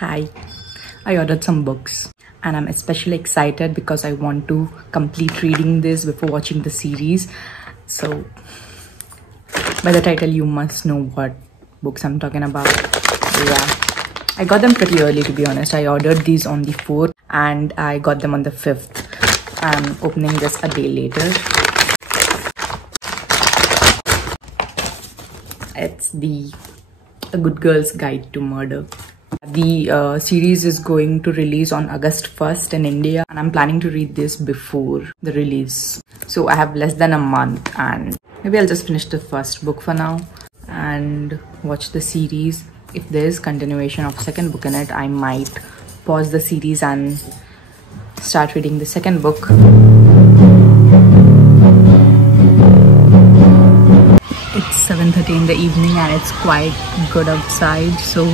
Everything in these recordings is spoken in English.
Hi, I ordered some books and I'm especially excited because I want to complete reading this before watching the series. So by the title you must know what books I'm talking about. Yeah, I got them pretty early, to be honest. I ordered these on the 4th and I got them on the 5th. I'm opening this a day later. It's A Good Girl's Guide to Murder. The series is going to release on August 1st in India, and I'm planning to read this before the release. So I have less than a month, and maybe I'll just finish the first book for now and watch the series. If there's continuation of second book in it, I might pause the series and start reading the second book. It's 7:30 in the evening and it's quite good outside, so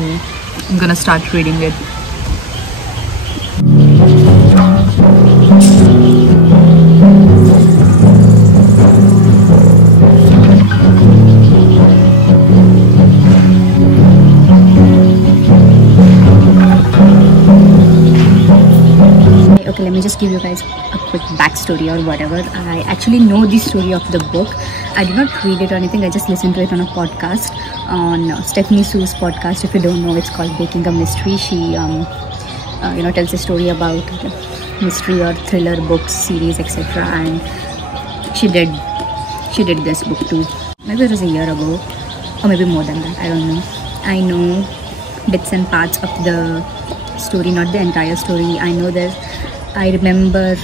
I'm gonna start reading it. Okay, let me just give you guys a quick backstory or whatever. I actually know the story of the book. I did not read it or anything. I just listened to it on a podcast, on Stephanie Sue's podcast. If you don't know, it's called Baking a Mystery. She tells a story about mystery or thriller books, series, etc. And she did this book too. Maybe it was a year ago, or maybe more than that. I don't know. I know bits and parts of the story, not the entire story. I remember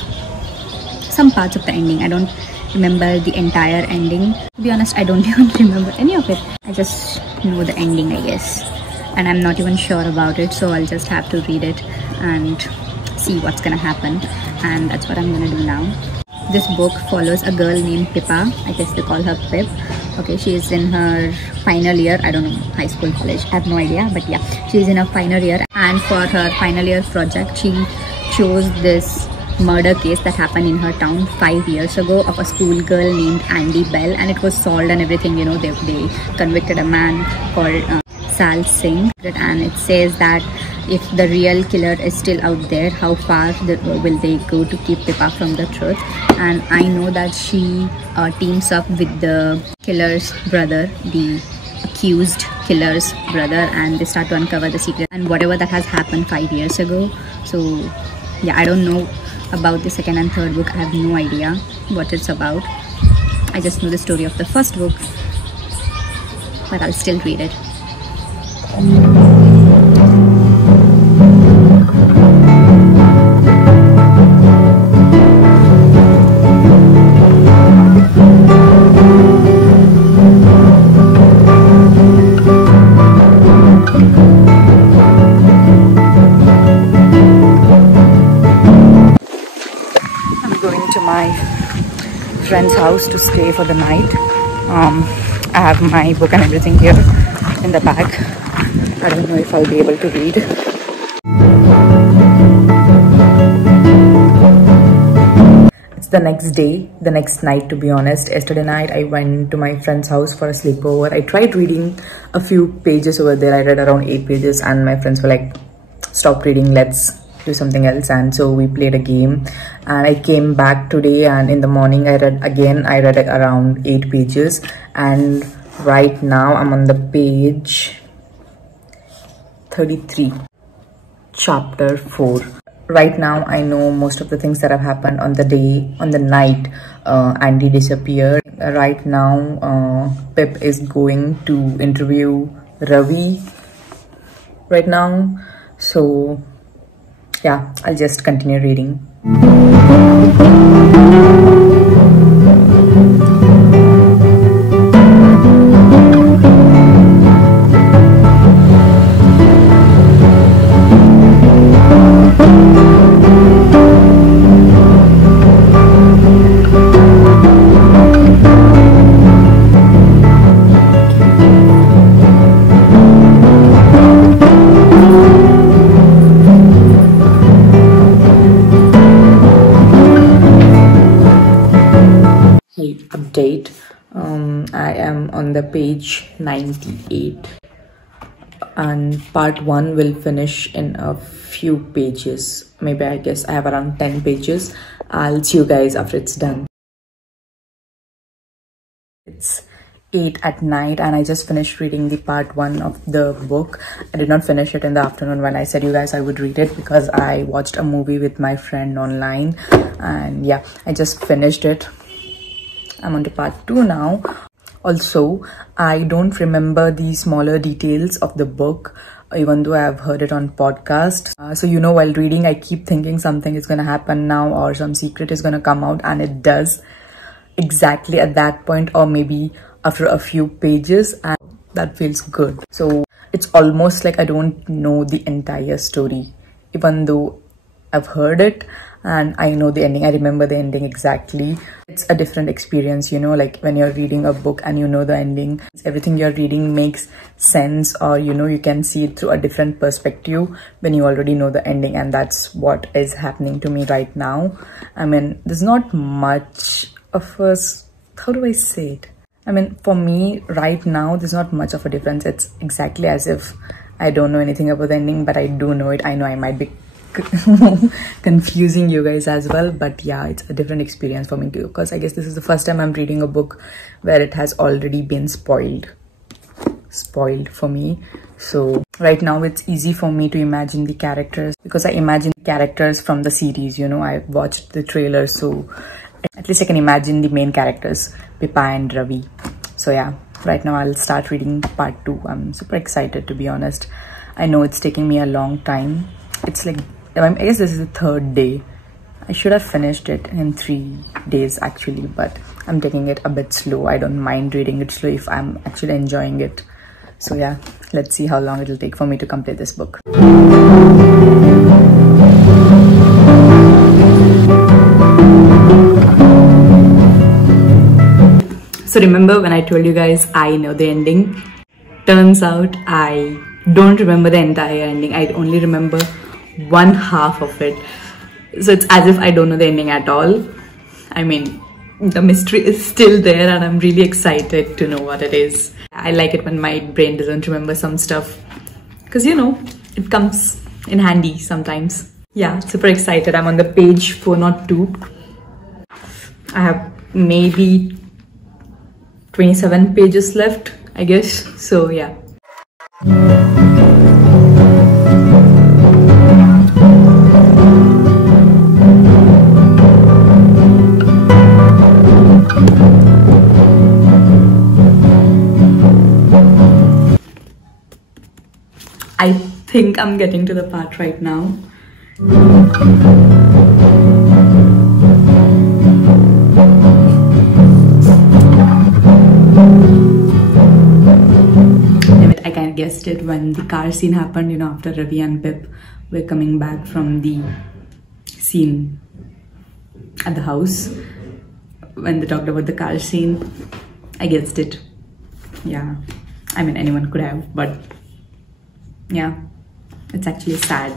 some parts of the ending. I don't remember the entire ending. To be honest, I don't even remember any of it. I just know the ending, I guess. And I'm not even sure about it, so I'll just have to read it and see what's gonna happen. And that's what I'm gonna do now. This book follows a girl named Pippa. I guess they call her Pip. Okay, she is in her final year. I don't know, high school, college, I have no idea. But yeah, she's in her final year. And for her final year project, she chose this murder case that happened in her town 5 years ago of a schoolgirl named Andy Bell, and it was solved and everything. You know, they convicted a man called Sal Singh, and it says that if the real killer is still out there, how far will they go to keep Pippa from the truth? And I know that she teams up with the killer's brother, the accused killer's brother, and they start to uncover the secret and whatever that has happened 5 years ago. So yeah, I don't know about the second and third book. I have no idea what it's about. I just know the story of the first book, but I'll still read it. My friend's house to stay for the night. I have my book and everything here in the bag. I don't know if I'll be able to read. It's the next day, the next night, to be honest. Yesterday night I went to my friend's house for a sleepover. I tried reading a few pages over there. I read around 8 pages and my friends were like, stop reading, let's do something else. And so we played a game, and I came back today, and in the morning I read around 8 pages, and right now I'm on the page 33, chapter 4. Right now I know most of the things that have happened on the night Andy disappeared. Right now Pip is going to interview Ravi right now, so yeah, I'll just continue reading. Update. I am on the page 98. and part 1 will finish in a few pages. Maybe I guess I have around 10 pages. I'll see you guys after it's done. It's 8 at night and I just finished reading the part 1 of the book. I did not finish it in the afternoon when I said you guys I would read it, because I watched a movie with my friend online, and yeah, I just finished it. I'm on to part 2 now. Also, I don't remember the smaller details of the book, even though I've heard it on podcast. So you know, while reading I keep thinking something is gonna happen now or some secret is gonna come out, and it does exactly at that point, or maybe after a few pages, and that feels good. So it's almost like I don't know the entire story, even though I've heard it and I know the ending. I remember the ending exactly. It's a different experience, you know, like when you're reading a book and you know the ending, everything you're reading makes sense, or you know, you can see it through a different perspective when you already know the ending. And that's what is happening to me right now. I mean, there's not much of a, how do I say it? I mean, for me right now, there's not much of a difference. It's exactly as if I don't know anything about the ending, but I do know it. I know I might be confusing you guys as well, but yeah, it's a different experience for me too, because I guess this is the first time I'm reading a book where it has already been spoiled for me. So right now it's easy for me to imagine the characters, because I imagine characters from the series, you know, I watched the trailer, so at least I can imagine the main characters, Pippa and Ravi. So yeah, right now I'll start reading part 2. I'm super excited, to be honest. I know it's taking me a long time. It's like, I guess this is the 3rd day. I should have finished it in 3 days actually, but I'm taking it a bit slow. I don't mind reading it slow if I'm actually enjoying it. So yeah, let's see how long it'll take for me to complete this book. So remember when I told you guys I know the ending? Turns out I don't remember the entire ending. I only remember one half of it. So it's as if I don't know the ending at all. I mean, the mystery is still there and I'm really excited to know what it is. I like it when my brain doesn't remember some stuff, because you know, it comes in handy sometimes. Yeah, super excited. I'm on the page 402. I have maybe 27 pages left, I guess. So yeah. I think I'm getting to the part right now. I kind of guessed it when the car scene happened, you know, after Ravi and Pip were coming back from the scene at the house. When they talked about the car scene, I guessed it. Yeah, I mean, anyone could have, but yeah, it's actually sad.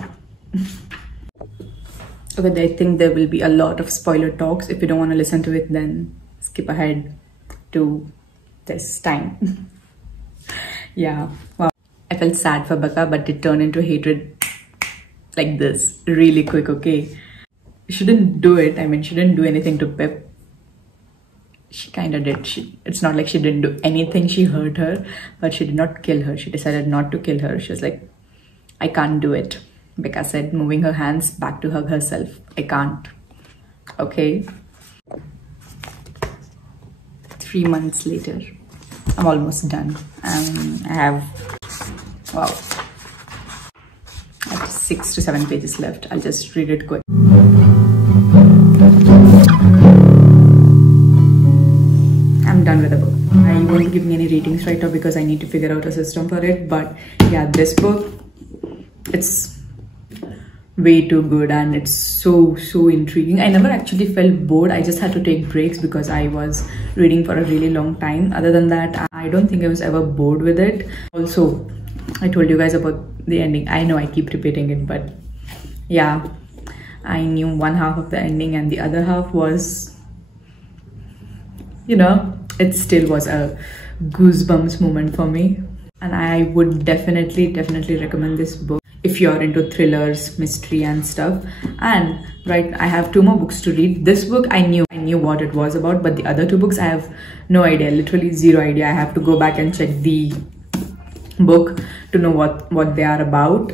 Okay, I think there will be a lot of spoiler talks. If you don't want to listen to it, then skip ahead to this time. Yeah, wow. I felt sad for Becca, but it turned into hatred like this really quick, okay? She didn't do it. I mean, she didn't do anything to Pip. She kind of did. It's not like she didn't do anything. She hurt her, but she did not kill her. She decided not to kill her. She was like, I can't do it. Becca said, moving her hands back to hug herself. I can't. Okay. 3 months later. I'm almost done. I have, wow, I have 6 to 7 pages left. I'll just read it quick. I'm done with the book. I won't give me any ratings right now because I need to figure out a system for it. But yeah, this book, it's way too good and it's so intriguing. I never actually felt bored. I just had to take breaks because I was reading for a really long time. Other than that, I don't think I was ever bored with it. Also, I told you guys about the ending. I know I keep repeating it, but yeah, I knew one half of the ending and the other half was, you know, it still was a goosebumps moment for me. and I would definitely recommend this book if you're into thrillers, mystery and stuff. And right, I have 2 more books to read. This book I knew what it was about, but the other 2 books I have no idea, literally zero idea. I have to go back and check the book to know what they are about,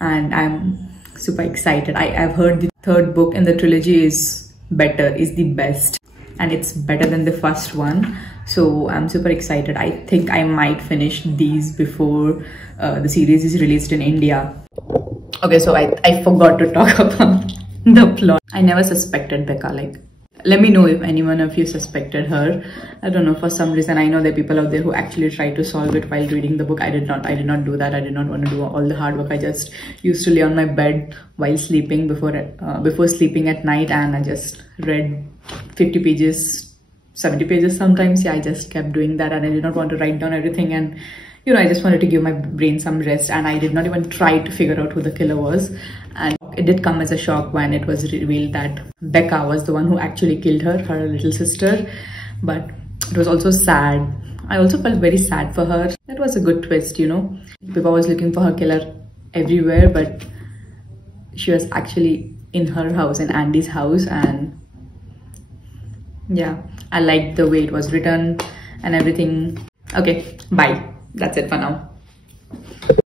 and I'm super excited. I've heard the 3rd book in the trilogy is the best, and it's better than the first one. So I'm super excited. I think I might finish these before the series is released in India. Okay, so I forgot to talk about the plot. I never suspected Becca. Like, let me know if anyone of you suspected her. I don't know, for some reason. I know there are people out there who actually try to solve it while reading the book. I did not do that. I did not want to do all the hard work. I just used to lay on my bed while sleeping before sleeping at night, and I just read 50 pages, 70 pages sometimes. Yeah, I just kept doing that, and I did not want to write down everything, and you know, I just wanted to give my brain some rest, and I did not even try to figure out who the killer was. And it did come as a shock when it was revealed that Becca was the one who actually killed her little sister. But it was also sad. I also felt very sad for her. That was a good twist, you know. Pippa was looking for her killer everywhere, but she was actually in her house, in Andy's house. And yeah, I liked the way it was written and everything. Okay, bye. That's it for now.